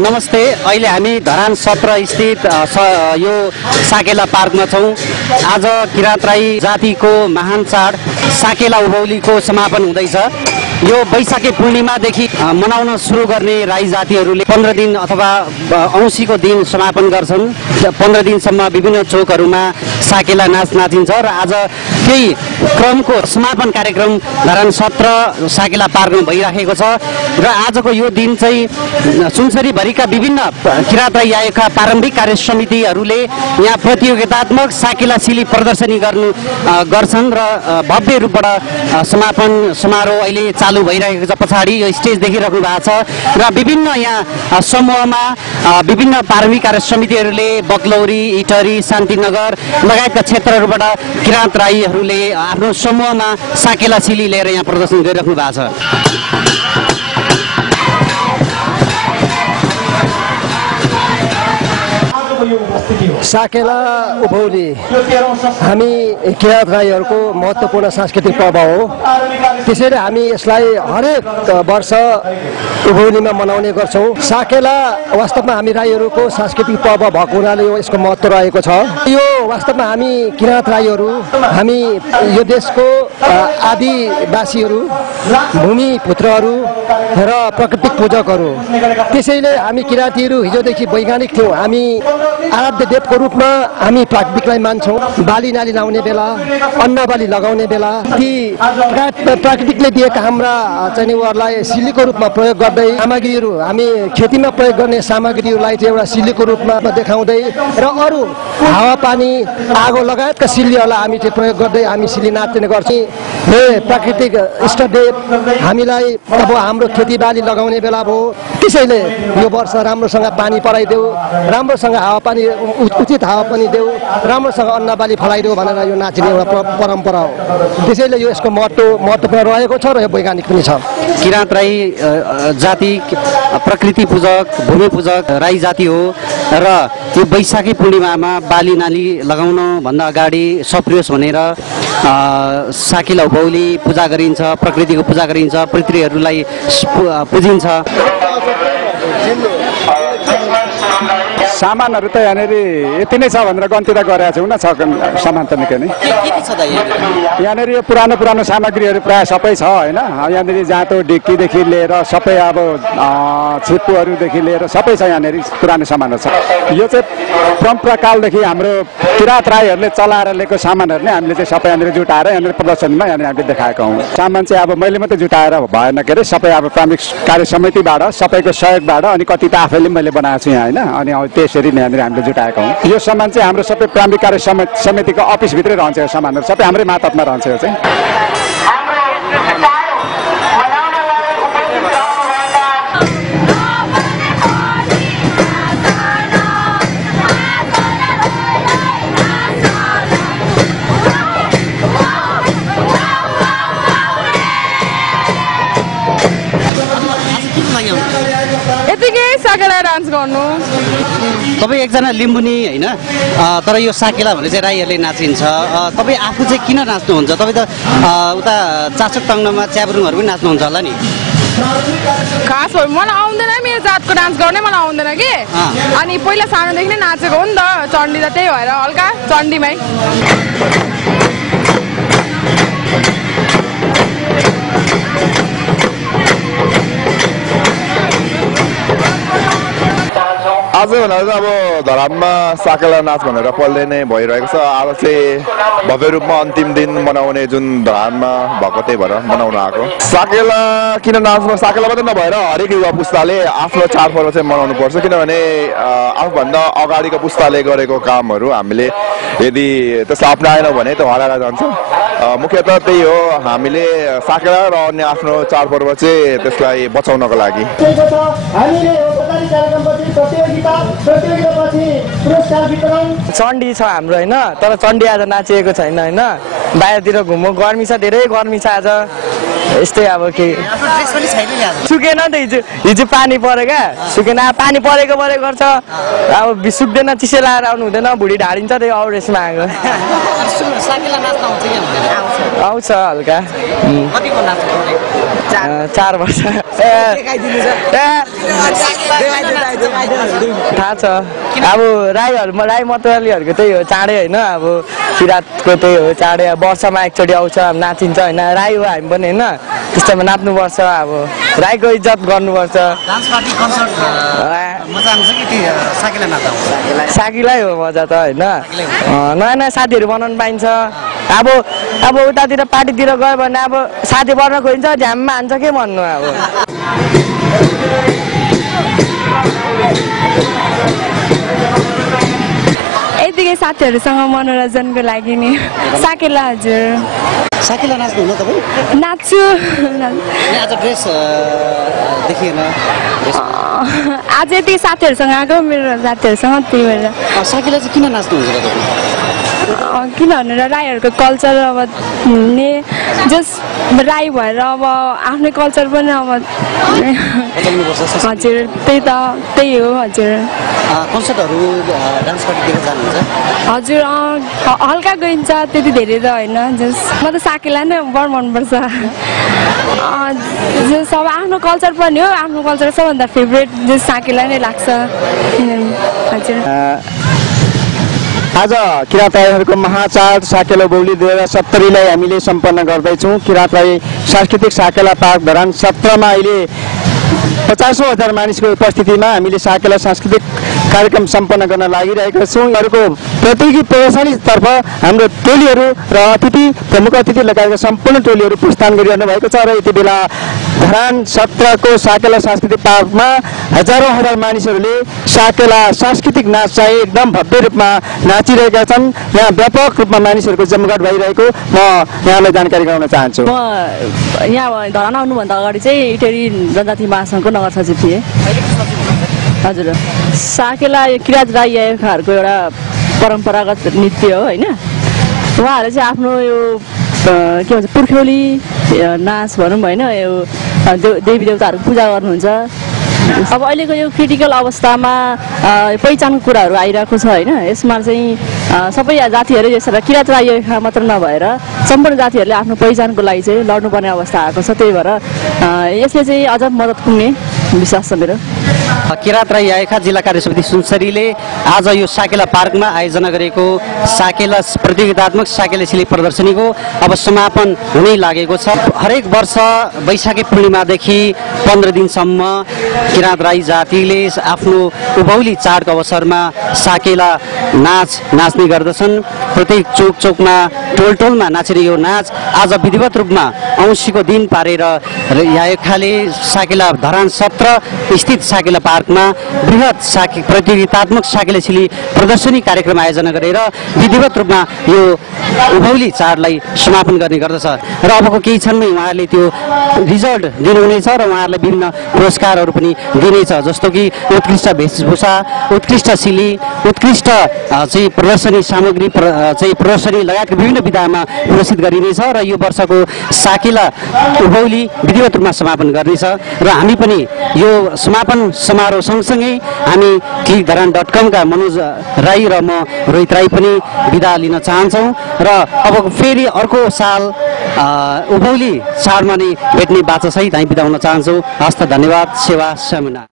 नमस्ते। अहिले हामी धरान 17 स्थित यो साकेला पार्कमा छौँ। आज किराँत राई जातिको महान चाड साकेला उभौलीको समापन हुँदैछ। यो वैशाखी पूर्णिमादेखि मनाउन सुरु गर्ने राई जातिहरूले 15 दिन अथवा औँसीको दिन समापन गर्छन्। 15 दिनसम्म विभिन्न चोकहरूमा साकेला नाच नाचिन्छ र आज केही क्रमको समापन कार्यक्रम धरान 17 साकेला पार्कमा भइराखेको छ र आजको यो दिन चाहिँ सुनसरीभरिका विभिन्न किराँत राई आएका प्रारम्भिक कार्य समितिहरूले यहाँ प्रतियोगितात्मक साकेला सिली प्रदर्शनी गर्छन् र भव्य रूपबाट समापन समारोह अहिले चालु भइरहेको छ। पछाडि यो स्टेज देखिराख्नु भएको छ र विभिन्न यहाँ समूहमा विभिन्न प्रारम्भिक कार्य समितिहरूले बक्लौरी, इटरी, शान्तिनगर लगायतका क्षेत्रहरूबाट किराँत राईहरूले आफ्नो समूहमा साकेला सिली लिएर यहाँ प्रदर्शन गरिराख्नु भएको छ। साकेला उभौली हामी किराँत राईहरूको महत्त्वपूर्ण सांस्कृतिक पर्व हो। त्यसैले हामी यसलाई हरेक वर्ष उभौलीमा मनाउने गर्छौँ। साकेला वास्तवमा हामी राईहरूको सांस्कृतिक पर्व भएको हुनाले यसको महत्त्व रहेको छ। यो वास्तवमा हामी किराँत राईहरू, हामी यो देशको आदिवासीहरू, भूमिपुत्रहरू र प्राकृतिक पूजकहरू। त्यसैले हामी किराँतीहरू हिजोदेखि वैज्ञानिक थियौँ। हामी आराध्य देवको रूपमा हामी प्राकृतिकलाई मान्छौँ। बाली नाली लाउने बेला, अन्न बाली लगाउने बेला ती प्राकृतिकले दिएका हाम्रा चाहिँ उहाँहरूलाई सिलीको रूपमा प्रयोग गर्दै सामग्रीहरू, हामी खेतीमा प्रयोग गर्ने सामग्रीहरूलाई चाहिँ एउटा सिलीको रूपमा देखाउँदै र अरू हावापानी, आगो लगायतका सिलीहरूलाई हामी चाहिँ प्रयोग गर्दै हामी सिली नाच्ने गर्छौँ। हे प्राकृतिक इष्टदेव, हामीलाई अब हाम्रो खेतीबाली लगाउने बेला भयो, त्यसैले यो वर्ष राम्रोसँग पानी पराइदेऊ, राम्रोसँग हावापानी उचित हावापानी देऊ, राम्रोसँग अन्न बाली फलाइदेऊ भनेर यो नाचिने एउटा परम्परा हो। त्यसैले यो यसको महत्त्वपूर्ण रहेको छ र यो वैज्ञानिक पनि छ। किराँत राई जाति प्रकृति पूजक, भूमि पूजक राई जाति हो र यो वैशाखी पूर्णिमामा बाली नाली लगाउन भन्दा अगाडि सप्रियोस् भनेर साकेला उभौली पूजा गरिन्छ, प्रकृतिको पूजा गरिन्छ, पितृहरूलाई पुजिन्छ। सामानहरू त यहाँनिर यति नै छ भनेर गन्ती त गरेका छौँ न। सामान त निकै नै यहाँनिर यो पुरानो सामग्रीहरू प्रायः सबै छ होइन। यहाँनिर जाँतो ढिक्कीदेखि लिएर सबै अब छिप्पूहरूदेखि लिएर सबै छ। यहाँनिर पुरानो सामानहरू छ। यो चाहिँ परम्पराकालदेखि हाम्रो किराँत राईहरूले चलाएर ल्याएको सामानहरू नै हामीले चाहिँ सबै यहाँनिर जुटाएर यहाँनिर प्रदर्शनीमा यहाँनिर हामीले देखाएका हौँ। सामान चाहिँ अब मैले मात्रै जुटाएर भएन के अरे, सबै अब प्रारम्भिक कार्य समितिबाट सबैको सहयोगबाट अनि कति त आफैले मैले बनाएको छु यहाँ होइन। अनि त्यसरी नै यहाँनिर हामीले जुटाएका हौँ। यो सामान चाहिँ हाम्रो सबै प्रारम्भिक कार्य समितिको अफिसभित्रै रहन्छ। यो सामानहरू सबै हाम्रै मातहतमा रहन्छ। यो चाहिँ तपाईँ एकजना लिम्बुनी होइन, तर यो साकेला भने चाहिँ राईहरूले नाचिन्छ। तपाईँ आफू चाहिँ किन नाच्नुहुन्छ? तपाईँ त उता चासक टङ्गनमा च्याब्रुङहरू पनि नाच्नुहुन्छ होला नि। खास हो, मलाई आउँदैन मेरो जातको डान्स गर्ने, मलाई आउँदैन कि। अनि पहिला सानोदेखि नै नाचेको हो नि त, चण्डी त त्यही भएर हल्का चण्डीमै। आज भनेर चाहिँ अब धरानमा साकेला नाच भनेर पहिल्यै नै भइरहेको छ। आज चाहिँ भव्य रूपमा अन्तिम दिन मनाउने जुन धरानमा भएको त्यही भएर मनाउन आएको। साकेला किन नाच्नु? साकेला मात्रै नभएर हरेक युवा पुस्ताले आफ्नो चाडपर्व चाहिँ मनाउनु पर्छ। किनभने आफूभन्दा अगाडिको पुस्ताले गरेको कामहरू हामीले यदि त्यसलाई अप्नाएनौँ भने त हराएर जान्छ। मुख्यतः त्यही हो, हामीले साकेला र अन्य आफ्नो चाडपर्व चाहिँ त्यसलाई बचाउनको लागि। चण्डी छ हाम्रो होइन, तर चण्डी आज नाचिएको छैन होइन। बाहिरतिर घुम्नु गर्मी छ, धेरै गर्मी छ आज। यस्तै अब के सुकेन त हिजो पानी पऱ्यो क्या, सुकेन। पानी परेको गर्छ, अब सुक्दैन, चिसो लाएर आउनु हुँदैन, भुँडी ढाडिन्छ। त्यही औरेसमा आएको आउँछ हल्का। 4 वर्ष थाहा छ अब राई मतवालीहरूको त्यही हो चाँडै होइन अब किराँतको त्यही हो चाँडै वर्षमा एकचोटि आउँछ नाचिन्छ होइन राई हो हामी पनि होइन त्यस्तोमा नाच्नुपर्छ अब राईको इज्जत गर्नुपर्छ साकीलाई हो मजा त होइन नयाँ नयाँ साथीहरू बनाउनु पाइन्छ अब उतातिर पार्टीतिर गयो भने अब साथी बन्न खोजिन्छ झ्याममा हान्छ के भन्नु अब यतिकै साथीहरूसँग मनोरञ्जनको लागि नि साकेला हजुर साकेला नाच्नुहुन्न तपाईँ नाच्छु आज ड्रेस देखिएन आज यति साथीहरूसँग आएको मेरो साथीहरूसँग त्यही भएर साकेला चाहिँ किन नाच्नुहुन्छ तपाईँ किन भनेर राईहरूको कल्चर अब जस्ट राई भएर अब आफ्नै कल्चर पनि अब हजुर त्यही हो हजुर कन्सर्टहरू डान्स पार्टीतिर जानुहुन्छ हजुर हल्का गइन्छ त्यति धेरै त होइन जस्ट म त साकेला नै बढ मनपर्छ जस्ट अब आफ्नो कल्चर पनि हो आफ्नो कल्चर सबभन्दा फेभरेट जस्ट साकेला नै लाग्छ हजुर आज किराँत राईहरूको महाचाड साकेला उभौली 2070लाई हामीले सम्पन्न गर्दैछौँ। किराँत राई सांस्कृतिक साकेला पार्क धरान 17मा अहिले 50,000 मानिसको उपस्थितिमा हामीले साकेला सांस्कृतिक कार्यक्रम सम्पन्न गर्न लागिरहेका छौँ। यिनीहरूको प्रतियोगी प्रदर्शनीतर्फ हाम्रो टोलीहरू र प्रमुख अतिथि लगायतका सम्पूर्ण टोलीहरू प्रस्थान गरिरहनु भएको छ र यति बेला धरान 17को साकेला सांस्कृतिक पार्कमा हजार मानिसहरूले साकेला सांस्कृतिक नाच चाहिँ एकदम भव्य रूपमा नाचिरहेका छन्। यहाँ व्यापक रूपमा मानिसहरूको जमघट भइरहेको म यहाँलाई जानकारी गराउन चाहन्छु। म यहाँ धरान आउनुभन्दा अगाडि चाहिँ इटेरी जनजाति महासङ्घको नगर सचिव थिएँ। हजुर साकेला किराँत राई आएकाहरूको एउटा परम्परागत नृत्य हो होइन उहाँहरूले चाहिँ आफ्नो यो के भन्छ पुर्ख्यौली नाच भनौँ होइन यो देवी देवताहरूको पूजा गर्नुहुन्छ। अब अहिलेको यो क्रिटिकल अवस्थामा पहिचानको कुराहरू आइरहेको छ होइन यसमा चाहिँ सबै जातिहरू यसरी किराँत राई मात्र नभएर सम्पूर्ण जातिहरूले आफ्नो पहिचानको लागि चाहिँ लड्नुपर्ने अवस्था आएको छ। त्यही भएर यसले चाहिँ अझ मद्दत पुग्ने विश्वास छ मेरो। किराँत राई आएका जिल्ला कार्य समिति सुनसरीले आज यो साकेला पार्कमा आयोजना गरेको साकेला प्रतियोगितात्मक साकेला शिल्प प्रदर्शनीको अब समापन हुनै लागेको छ। हरेक वर्ष वैशाखी पूर्णिमादेखि 15 दिनसम्म किराँत राई जातिले आफ्नो उभौली चाडको अवसरमा साकेला नाच्ने गर्दछन्। प्रत्येक चोक चोकमा टोल टोलमा नाचिने यो नाच आज विधिवत रूपमा औँसीको दिन पारेर याएकाले साकेला धरान 17 स्थित साकेला पार्कमा बृहत प्रतियोगितात्मक साकेला शिल्प प्रदर्शनी कार्यक्रम आयोजना गरेर विधिवत रूपमा यो उभौली चाडलाई समापन गर्ने गर्दछ र अबको केही क्षणमै उहाँहरूले त्यो रिजल्ट दिनुहुनेछ र उहाँहरूलाई विभिन्न पुरस्कारहरू पनि दिनेछ जस्तो कि उत्कृष्ट वेशभूषा उत्कृष्ट शिली उत्कृष्ट चाहिँ प्रदर्शनी सामग्री चाहिँ प्रदर्शनी लगायतका विभिन्न विधामा पुरस्कृत गरिनेछ र यो वर्षको साकेला उभौली विधिवत रूपमा समापन गर्नेछ र हामी पनि यो समापन समारोह सँगसँगै हामी clickdharan.com का मनोज राई र म रोहित राई पनि बिदा लिन चाहन्छौँ र अब फेरि अर्को साल उभौली चाडमा नै भेट्ने बाचा सहित हामी बिदा हुन चाहन्छौँ। हस्त धन्यवाद। सेवा समुना।